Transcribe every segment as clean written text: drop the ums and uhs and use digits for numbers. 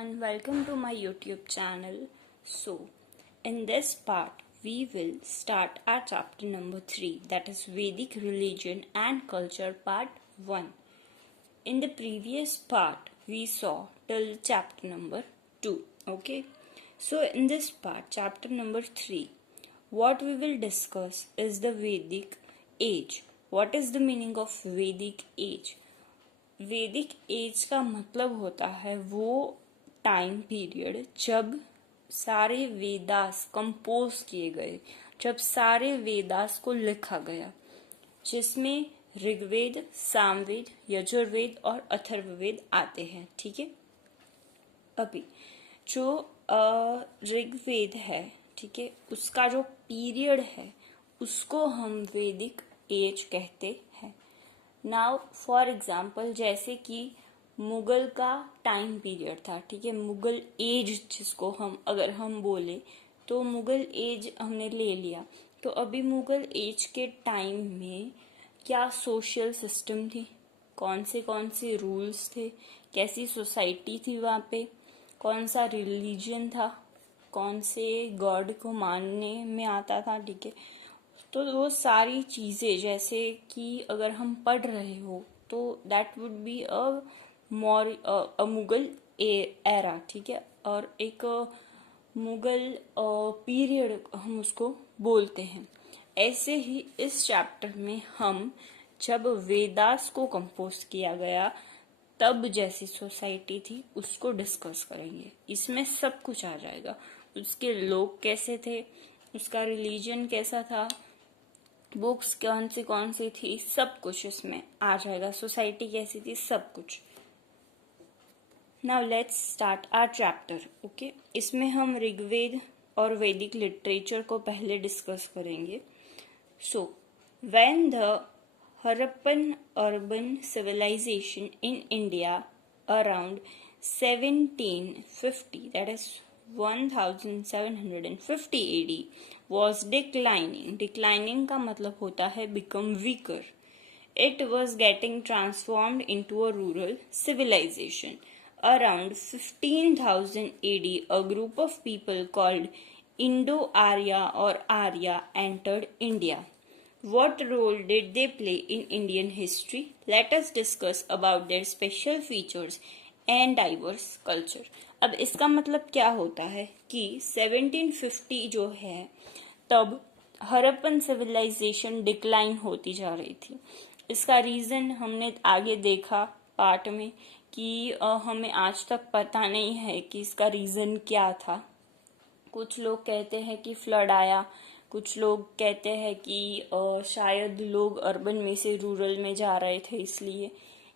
everyone, welcome to my YouTube channel. So, in this part, we will start our chapter number 3, that is Vedic Religion and Culture Part 1. In the previous part, we saw till chapter number 2. Okay, so in this part, chapter number 3, what we will discuss is the Vedic age. What is the meaning of Vedic age? वैदिक as का मतलब होता है वो time period जब सारे Vedas compose किए गए, जब सारे वेदास को लिखा गया, जिसमें ऋग्वेद, सामवेद, यजुर्वेद और अथर्ववेद आते हैं. ठीक है, अभी जो ऋग्वेद है, ठीक है, उसका जो पीरियड है उसको हम वैदिक एज कहते हैं. नाउ फॉर एग्जाम्पल, जैसे कि मुगल का टाइम पीरियड था, ठीक है, मुगल एज जिसको अगर हम बोले तो मुगल एज हमने ले लिया. तो अभी मुगल एज के टाइम में क्या सोशल सिस्टम थी, कौन से रूल्स थे, कैसी सोसाइटी थी वहाँ पे, कौन सा रिलीजन था, कौन से गॉड को मानने में आता था. ठीक है, तो वो सारी चीज़ें जैसे कि अगर हम पढ़ रहे हो तो that would be a Mughal era. ठीक है, और एक मुगल पीरियड हम उसको बोलते हैं. ऐसे ही इस चैप्टर में हम जब वेदास को कंपोज किया गया तब जैसी सोसाइटी थी उसको डिस्कस करेंगे. इसमें सब कुछ आ जाएगा, उसके लोग कैसे थे, उसका रिलीजन कैसा था, बुक्स कौन सी थी, सब कुछ इसमें आ जाएगा, सोसाइटी कैसी थी, सब कुछ. Now let's start our chapter. Okay, इसमें हम ऋग्वेद और वैदिक लिटरेचर को पहले डिस्कस करेंगे. So when the Harappan urban civilization in India around 1750, that is 1750 AD was declining का मतलब होता है become weaker. It was getting transformed into a rural civilization. Around 15,000 AD, a group of people called Indo-Arya or Arya entered India. What role did they play in Indian history? Let us discuss about their special features and diverse culture. अब इसका मतलब क्या होता है कि 1750 जो है तब हड़प्पन सिविलाइजेशन डिक्लाइन होती जा रही थी. इसका रीजन हमने आगे देखा पार्ट में कि हमें आज तक पता नहीं है कि इसका रीजन क्या था. कुछ लोग कहते हैं कि फ्लड आया, कुछ लोग कहते हैं कि शायद लोग अर्बन में से रूरल में जा रहे थे इसलिए,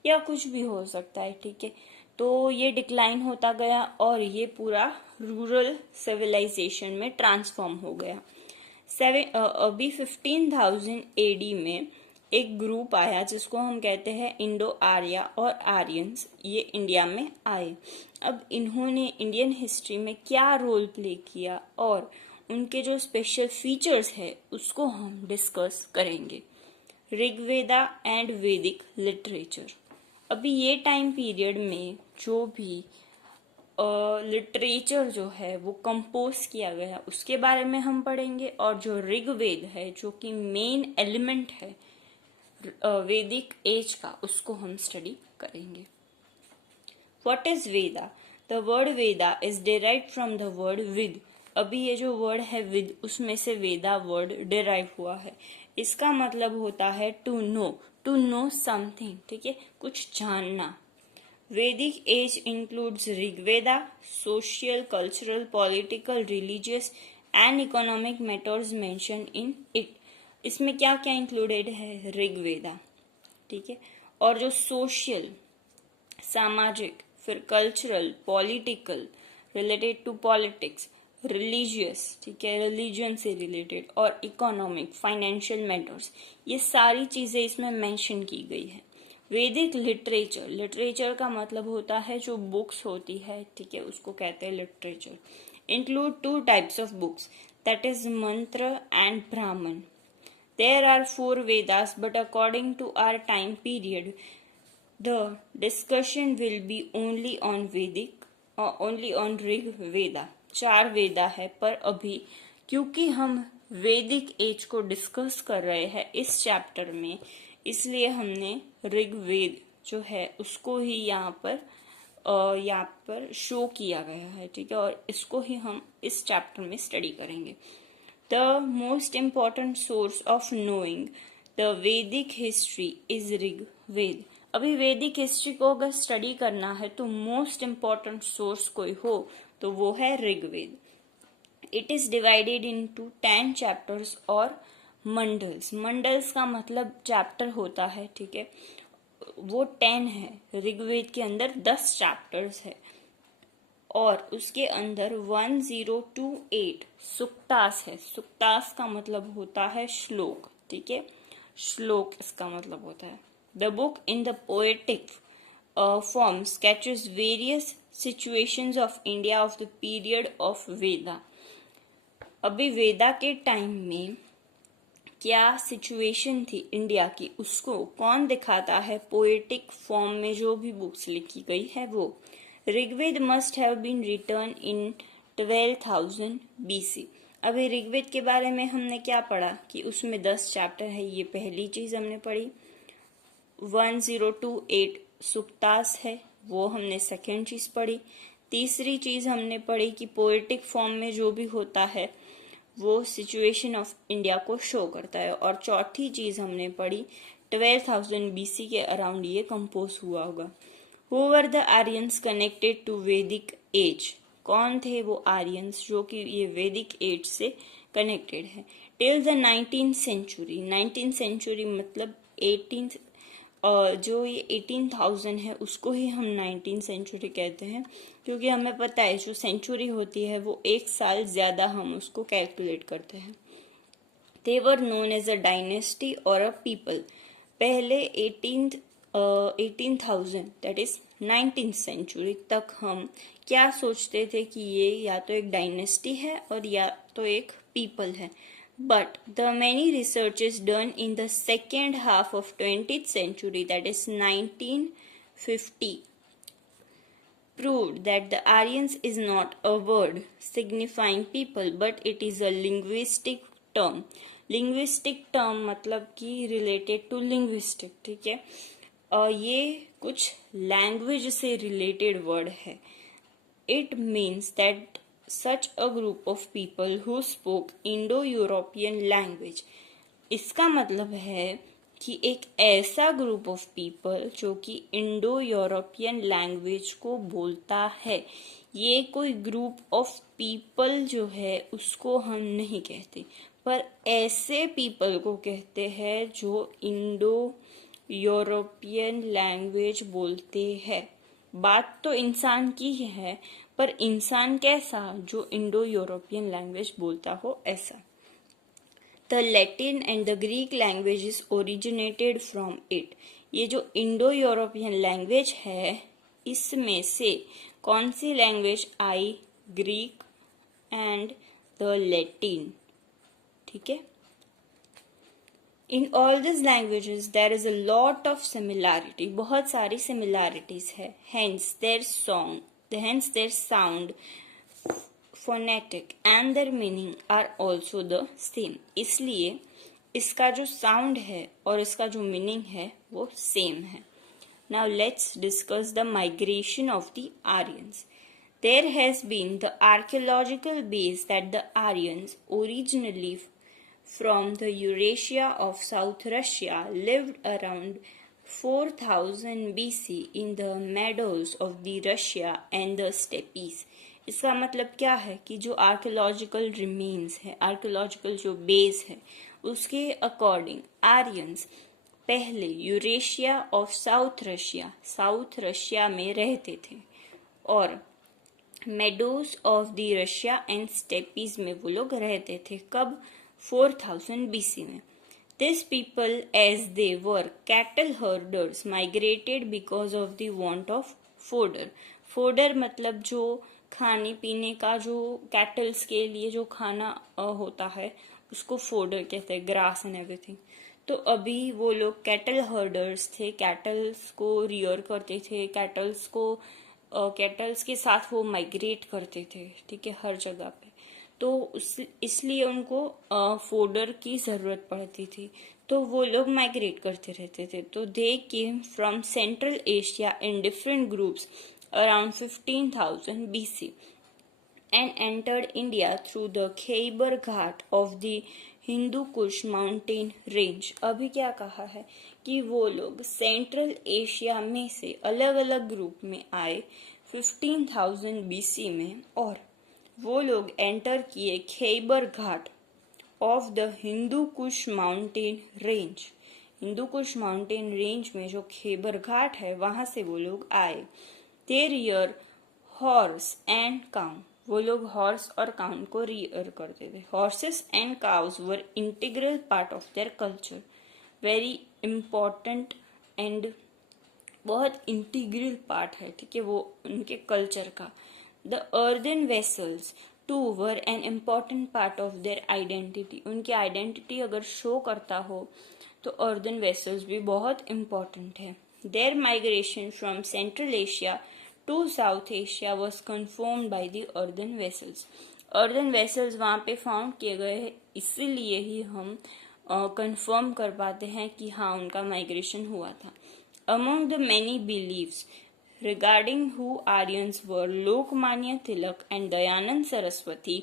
या कुछ भी हो सकता है. ठीक है, तो ये डिक्लाइन होता गया और ये पूरा रूरल सिविलाइजेशन में ट्रांसफॉर्म हो गया. अभी 15,000 AD में एक ग्रुप आया जिसको हम कहते हैं इंडो आर्या और आर्यंस. ये इंडिया में आए. अब इन्होंने इंडियन हिस्ट्री में क्या रोल प्ले किया और उनके जो स्पेशल फीचर्स है उसको हम डिस्कस करेंगे. ऋग्वेदा एंड वैदिक लिटरेचर. अभी ये टाइम पीरियड में जो भी लिटरेचर जो है वो कंपोज किया गया उसके बारे में हम पढ़ेंगे, और जो ऋग्वेद है जो कि मेन एलिमेंट है वैदिक एज का, उसको हम स्टडी करेंगे. What is Veda? The word Veda is derived from the word with. अभी ये जो वर्ड है विद, उसमें से वेदा वर्ड डिराइव हुआ है. इसका मतलब होता है टू नो समथिंग. ठीक है, कुछ जानना. Vedic age includes Rigveda, social, cultural, political, religious and economic matters mentioned in it. इसमें क्या क्या इंक्लूडेड है? ऋग्वेदा. ठीक है, और जो सोशल, सामाजिक, फिर cultural, political, related to politics, religious, ठीक है, रिलीजन से रिलेटेड, और इकोनॉमिक, फाइनेंशियल मैटर्स, ये सारी चीजें इसमें मेंशन की गई है. वैदिक लिटरेचर का मतलब होता है जो बुक्स होती है, ठीक है, उसको कहते हैं literature. Include 2 types of books, that is mantra and Brahmana. There are 4 Vedas, but according to our time period the discussion will be only on Vedic only on Rig Veda, 4 Veda है, पर अभी क्योंकि हम वैदिक एज को डिस्कस कर रहे हैं इस चैप्टर में, इसलिए हमने ऋग्वेद जो है उसको ही यहाँ पर शो किया गया है, ठीक है, और इसको ही हम इस चैप्टर में स्टडी करेंगे। The most important source of knowing the वैदिक हिस्ट्री इज ऋग्वेद। अभी वैदिक हिस्ट्री को अगर स्टडी करना है तो मोस्ट इम्पॉर्टेंट सोर्स कोई हो तो वो है Rigveda. It is divided into 10 chapters और मंडल्स। मंडल्स का मतलब चैप्टर होता है, ठीक है, वो 10 है। ऋग्वेद के अंदर 10 चैप्टर्स है और उसके अंदर 1028 सुक्तास है। सुक्तास का मतलब होता है श्लोक, ठीक है, श्लोक इसका मतलब होता है। The book in the poetic form sketches various situations of India of the period of वेदा। अभी वेदा के टाइम में क्या सिचुएशन थी इंडिया की उसको कौन दिखाता है पोएटिक फॉर्म में जो भी बुक्स लिखी गई है वो। Rigveda must have been written in 12,000 BC। अभी ऋग्वेद के बारे में हमने क्या पढ़ा कि उसमें 10 चैप्टर है, ये पहली चीज हमने पढ़ी। 1028 सुक्तास है, वो हमने सेकेंड चीज पढ़ी। तीसरी चीज हमने पढ़ी कि पोएटिक फॉर्म में जो भी होता है वो सिचुएशन ऑफ इंडिया को शो करता है। और चौथी चीज हमने पढ़ी 12,000 BC के अराउंड ये कंपोज हुआ होगा। Who were the Aryans connected to Vedic age? कौन थे वो आर्यंस जो कि ये वैदिक एज से कनेक्टेड है। Till the 19th century, 19th century मतलब 18th, जो ये 18,000 है उसको ही हम 19th century कहते हैं, क्योंकि हमें पता है जो सेंचुरी होती है वो एक साल ज्यादा हम उसको कैलकुलेट करते हैं। They were known as a dynasty or a people। पहले 18,000 दैट इज 19th century तक हम क्या सोचते थे कि ये या तो एक डायनेस्टी है और या तो एक पीपल है। But the many research is done in the second half of 20th century that is 1950 proved that the Aryans is not a word signifying people but it is a linguistic term। linguistic term मतलब कि related to linguistic, ठीक है, और ये कुछ language से related word है। It means that such a group of people who spoke Indo European language. इसका मतलब है कि एक ऐसा ग्रुप ऑफ पीपल जो कि इंडो यूरोपियन लैंग्वेज को बोलता है। ये कोई ग्रुप ऑफ पीपल जो है उसको हम नहीं कहते, पर ऐसे पीपल को कहते हैं जो इंडो यूरोपियन लैंग्वेज बोलते हैं। बात तो इंसान की ही है, पर इंसान कैसा, जो इंडो यूरोपियन लैंग्वेज बोलता हो ऐसा। The Latin and the Greek languages originated from it. ये जो इंडो यूरोपियन लैंग्वेज है इसमें से कौन सी लैंग्वेज आई, ग्रीक एंड द लैटिन, ठीक है। In all this languages there is a lot of similarity, बहुत सारी सिमिलैरिटीज है। Hence their sound phonetic and their meaning are also the same. इसलिए इसका जो साउंड है और इसका जो मीनिंग है वो सेम है। Now let's discuss the migration of the Aryans. There has been the archaeological base that the Aryans, originally from the Eurasia of South Russia, lived around 4000 BC in the meadows of the Russia and the steppes। इसका मतलब क्या है कि जो archaeological remains है, archaeological जो base है, उसके अकॉर्डिंग आर्यंस पहले यूरेशिया ऑफ साउथ रशिया में रहते थे और meadows of the Russia and steppes में वो लोग रहते थे। कब? 4000 BC में। This people as they were cattle herders migrated because of the want of fodder. Fodder मतलब जो खाने पीने का, जो कैटल्स के लिए जो खाना होता है उसको फोडर कहते हैं, ग्रास एंड एवरीथिंग। तो अभी वो लोग कैटल हर्डर्स थे, कैटल्स को रियर करते थे, कैटल्स को कैटल्स के साथ वो माइग्रेट करते थे, ठीक है, हर जगह पे। तो इसलिए उनको फोडर की ज़रूरत पड़ती थी, तो वो लोग माइग्रेट करते रहते थे। तो they came from central Asia in different groups around 15,000 BC and entered India through the Khyber Ghat of the Hindu Kush mountain range. अभी क्या कहा है कि वो लोग सेंट्रल एशिया में से अलग अलग ग्रुप में आए 15,000 BC में, और वो लोग एंटर किए Khyber ghat of the Hindu Kush mountain range. Hindu Kush mountain range में जो खैबर घाट है वहां से वो लोग आए। There rear horse and cow, वो लोग हॉर्स और काउन को रियर करते थे। Horses and cows were integral part of their culture, very important and बहुत इंटीग्रल पार्ट है, ठीक है, वो उनके कल्चर का। The earthen vessels too were an important part of their identity, उनकी आइडेंटिटी अगर शो करता हो तो अर्दन वेसल्स भी बहुत इम्पॉर्टेंट है। Their migration from central Asia to south Asia was confirmed by the earthen vessels. Earthen vessels वहाँ पे फाउंड किए गए हैं, इसीलिए ही हम कंफर्म कर पाते हैं कि हाँ उनका माइग्रेशन हुआ था। Among the many believes regarding who Aryans were, Lokmanya Tilak and Dayanand Saraswati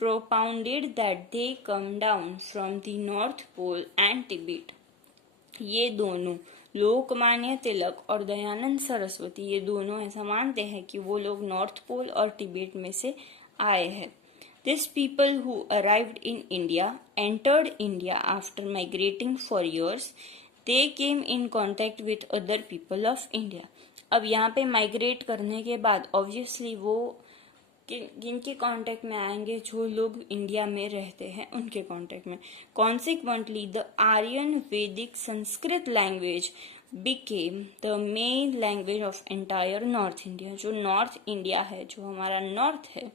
propounded that they come down from the North Pole and Tibet. ये दोनों लोकमान्य तिलक और दयानंद सरस्वती, ये दोनों ऐसा मानते हैं कि वो लोग नॉर्थ पोल और तिब्बत में से आए हैं। These people who arrived in India entered India after migrating for years. They came in contact with other people of India. अब यहाँ पे माइग्रेट करने के बाद ऑब्वियसली वो किनके कांटेक्ट में आएंगे, जो लोग इंडिया में रहते हैं उनके कांटेक्ट में। कॉन्सिक्वेंटली द आर्यन वैदिक Sanskrit language became the main language of entire north India. जो नॉर्थ इंडिया है, जो हमारा नॉर्थ है,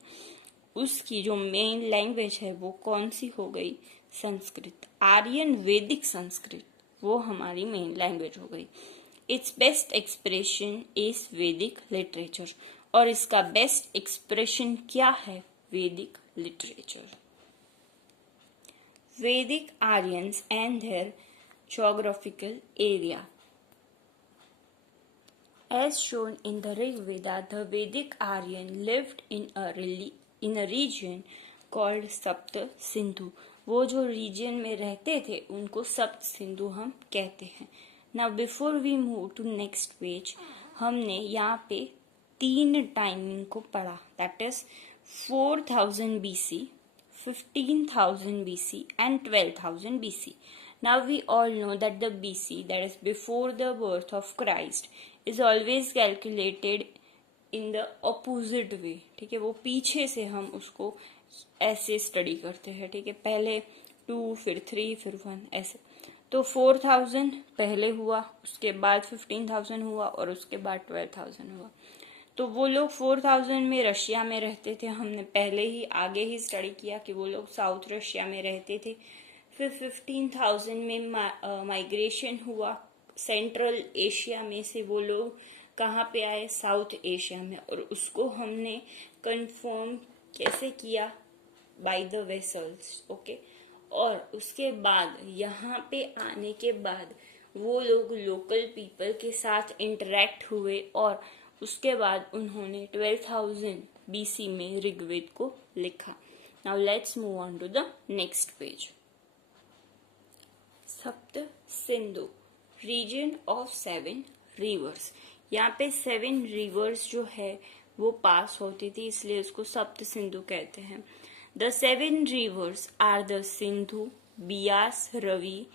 उसकी जो मेन लैंग्वेज है वो कौन सी हो गई? संस्कृत। आर्यन वैदिक संस्कृत वो हमारी मेन लैंग्वेज हो गई। Its best expression is Vedic literature, और इसका बेस्ट एक्सप्रेशन क्या है? Vedic literature. Vedic Aryans and their geographical area. As shown in the Rig Veda, the Vedic Aryan lived in a region called सप्त सिंधु। वो जो रीजन में रहते थे उनको सप्त सिंधु हम कहते हैं। Now before we move to next page, हमने यहाँ पे 3 टाइमिंग को पढ़ा, that is 4000 BC, 15,000 BC and 12,000 BC. Now we all know that the BC, that is before the birth of Christ, is always calculated in the opposite way, ठीक है, वो पीछे से हम उसको ऐसे स्टडी करते हैं, ठीक है, पहले 2 फिर 3 फिर 1 ऐसे। तो 4000 पहले हुआ, उसके बाद 15,000 हुआ और उसके बाद 12,000 हुआ। तो वो लोग 4000 में रशिया में रहते थे, हमने पहले ही आगे ही स्टडी किया कि वो लोग साउथ रशिया में रहते थे। फिर 15,000 में माइग्रेशन हुआ, सेंट्रल एशिया में से वो लोग कहाँ पे आए? साउथ एशिया में, और उसको हमने कंफर्म कैसे किया? By the vessels, okay. और उसके बाद यहाँ पे आने के बाद वो लोग लोकल पीपल के साथ इंटरेक्ट हुए, और उसके बाद उन्होंने 12,000 BC में ऋग्वेद को लिखा। Now let's move on to the next page. Sapta Sindhu, reason of 7 reverse. यहाँ पे 7 रिवर्स जो है वो पास होती थी, इसलिए उसको सप्त सिंधु कहते हैं। The 7 rivers are the Sindhu, Bias, Ravi,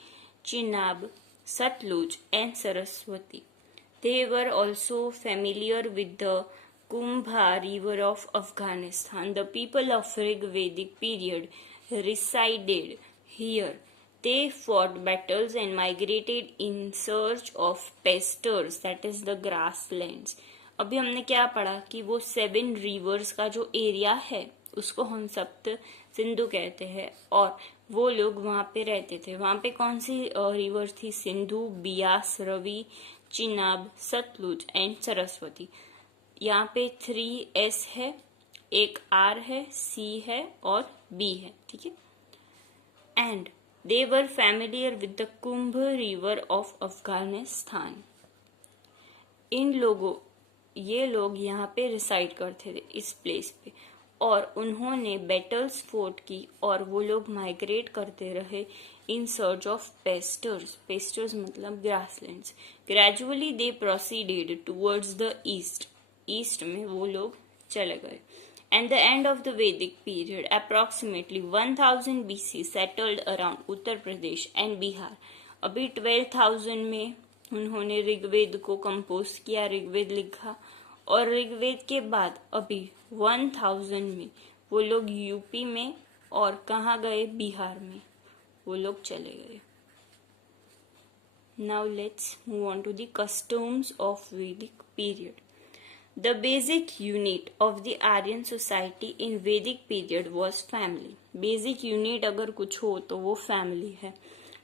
Chenab, Satluj and Saraswati. They were also familiar with the Kumbha river of Afghanistan. The people of Rig Vedic period resided here. They fought battles and migrated in search of pastures, that is the grasslands. अभी हमने क्या पढ़ा कि वो 7 rivers का जो area है उसको हम सप्त सिंधु कहते हैं, और वो लोग वहाँ पे रहते थे। वहाँ पे कौन सी रिवर थी? सिंधु, बियास, रवि, चिनाब, सतलुज एंड सरस्वती। यहाँ पे 3S है, एक R है, C है और B है, ठीक है। And they were familiar with the Kumbh river of Afghanistan. ये लोग यहाँ पे रिसाइड करते थे इस प्लेस पे, और उन्होंने बैटल्स फोर्ट की और वो लोग माइग्रेट करते रहे इन सर्च ऑफ पेस्टर्स मतलब grasslands. Gradually they proceeded towards the east में वो लोग चले गए। And the end of the Vedic period approximately 1000 BC settled around Uttar Pradesh and Bihar. अभी 12,000 में उन्होंने ऋग्वेद को कंपोज किया, ऋग्वेद लिखा, और ऋग्वेद के बाद अभी 1000 में वो लोग यूपी में और कहाँ गए, बिहार में वो लोग चले गए। Now let's move on to the customs of Vedic period. The basic unit of the Aryan society in Vedic period was family. Basic unit अगर कुछ हो तो वो family है।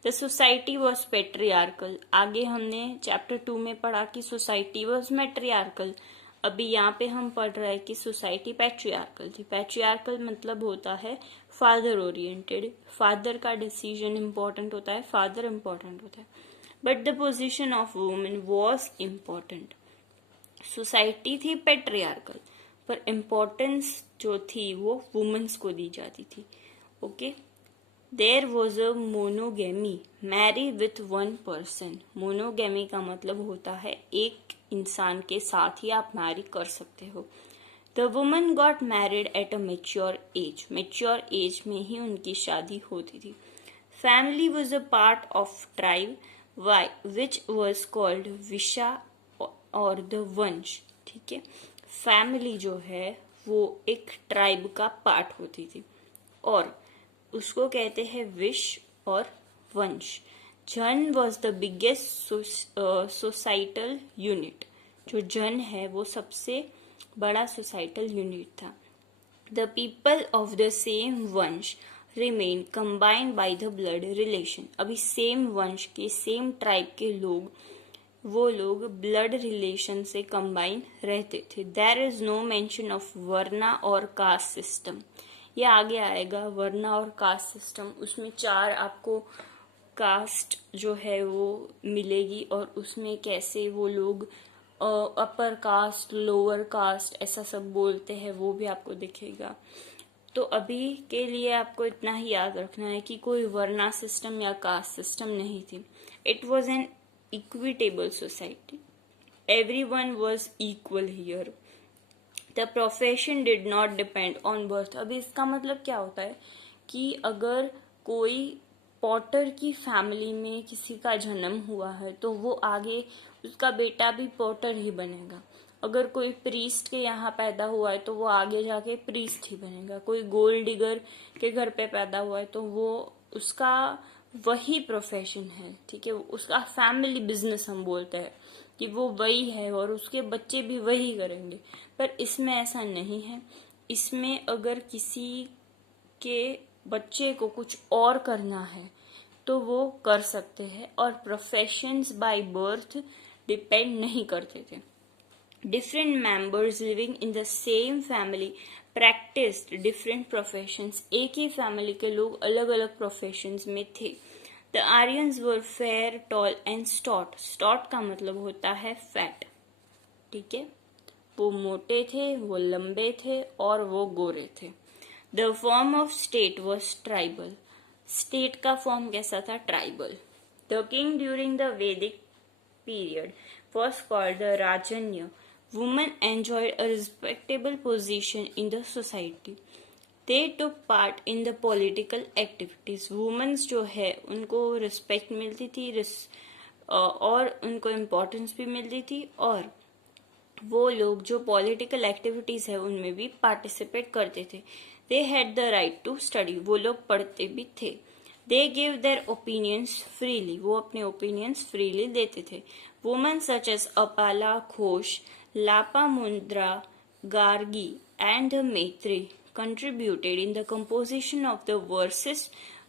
The society was patriarchal. आगे हमने चैप्टर 2 में पढ़ा कि society was matriarchal. अभी यहाँ पे हम पढ़ रहे हैं कि सोसाइटी पैट्रियार्कल थी। पैट्रियार्कल मतलब होता है फादर ओरिएंटेड, फादर का डिसीजन इम्पोर्टेंट होता है, फादर इम्पोर्टेंट होता है, but the position of women was important. Society थी पेट्रियार्कल, पर इम्पोर्टेंस जो थी वो वुमेन्स को दी जाती थी। Okay, there was a monogamy, marry with one person. Monogamy का मतलब होता है एक इंसान के साथ ही आप मैरी कर सकते हो। The woman got married at a mature age में ही उनकी शादी होती थी। Family was a part of tribe which was called Visha और द वंश, ठीक है। फैमिली जो है वो एक ट्राइब का पार्ट होती थी और उसको कहते हैं विश और वंश। Jan was the biggest societal unit. जो जन है वो सबसे बड़ा सोसाइटल यूनिट था। The people of the same vansh remain combined by the blood relation. अभी सेम वंश के, सेम ट्राइब के वो लोग ब्लड रिलेशन से कंबाइन रहते थे। There is no mention of varna और कास्ट सिस्टम। ये आगे आएगा, वर्ना और कास्ट सिस्टम। उसमें 4 आपको कास्ट जो है वो मिलेगी और उसमें कैसे वो लोग अपर कास्ट, लोअर कास्ट ऐसा सब बोलते हैं, वो भी आपको दिखेगा। तो अभी के लिए आपको इतना ही याद रखना है कि कोई वर्ना सिस्टम या कास्ट सिस्टम नहीं थी। It was an equitable society. Everyone was equal here. The profession did not depend on birth. अभी इसका मतलब क्या होता है कि अगर कोई पॉटर की फैमिली में किसी का जन्म हुआ है तो वो आगे उसका बेटा भी पॉटर ही बनेगा। अगर कोई प्रीस्ट के यहाँ पैदा हुआ है तो वो आगे जाके प्रीस्ट ही बनेगा। कोई गोल्ड डिगर के घर पे पैदा हुआ है तो वो उसका वही प्रोफेशन है, ठीक है। उसका फैमिली बिजनेस हम बोलते हैं कि वो वही है और उसके बच्चे भी वही करेंगे। पर इसमें ऐसा नहीं है। इसमें अगर किसी के बच्चे को कुछ और करना है तो वो कर सकते हैं और प्रोफेशंस बाय बर्थ डिपेंड नहीं करते थे। Different members living in the same family practised different professions. एक ही फैमिली के लोग अलग अलग प्रोफेशंस में थे। The Aryans were fair, tall and stout. Stout का मतलब होता है फैट, ठीक है। वो मोटे थे, वो लंबे थे और वो गोरे थे। The form of state was tribal. State का फॉर्म कैसा था, tribal. The king during the Vedic period was called the Rajanya. Women enjoyed a respectable position in the society. They took part in the political activities. Women जो है उनको respect मिलती थी और उनको इम्पोर्टेंस भी मिलती थी और वो लोग जो पॉलिटिकल एक्टिविटीज है उनमें भी पार्टिसिपेट करते थे। They had the right to study. वो लोग पढ़ते भी थे। They gave their opinions freely. वो अपने opinions freely देते थे। Women such as Apala Ghosh, Lapamundra, Gargi and the Maitri contributed in the composition of the verses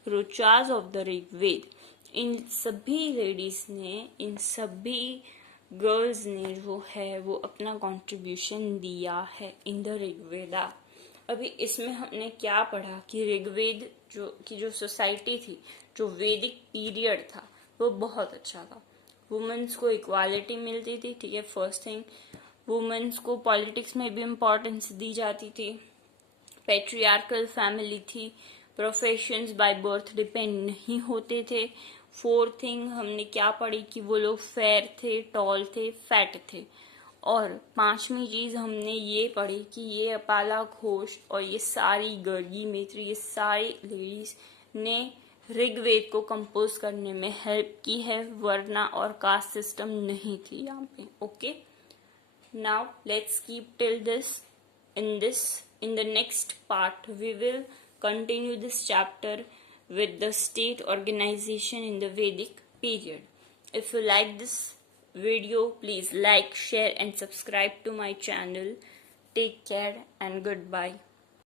रुचास of the Rigveda. इन सभी लेडीज ने इन सभी गर्ल्स ने जो है वो अपना कंट्रीब्यूशन दिया है इन द ऋग्वेदा। अभी इसमें हमने क्या पढ़ा कि ऋग्वेद जो सोसाइटी थी, जो वैदिक पीरियड था, वो बहुत अच्छा था। वुमेन्स को इक्वालिटी मिलती थी, ठीक है। फर्स्ट थिंग, वुमेन्स को पॉलिटिक्स में भी इम्पोर्टेंस दी जाती थी। पैट्रियार्कल फैमिली थी। प्रोफेशंस बाय बर्थ डिपेंड नहीं होते थे। फोर्थ थिंग हमने क्या पढ़ी कि वो लोग फेयर थे, टॉल थे, फैट थे। और पांचवी चीज हमने ये पढ़ी कि ये अपाला घोष और ये सारी गर्गी मित्री, ये सारी लेडीज ने ऋग्वेद को कंपोज करने में हेल्प की है, वरना और कास्ट सिस्टम नहीं थी यहाँ पे। Okay, now let's keep till this in the next part we will continue this chapter with the state organization in the Vedic period. If you like this video, please like, share and subscribe to my channel. Take care and goodbye.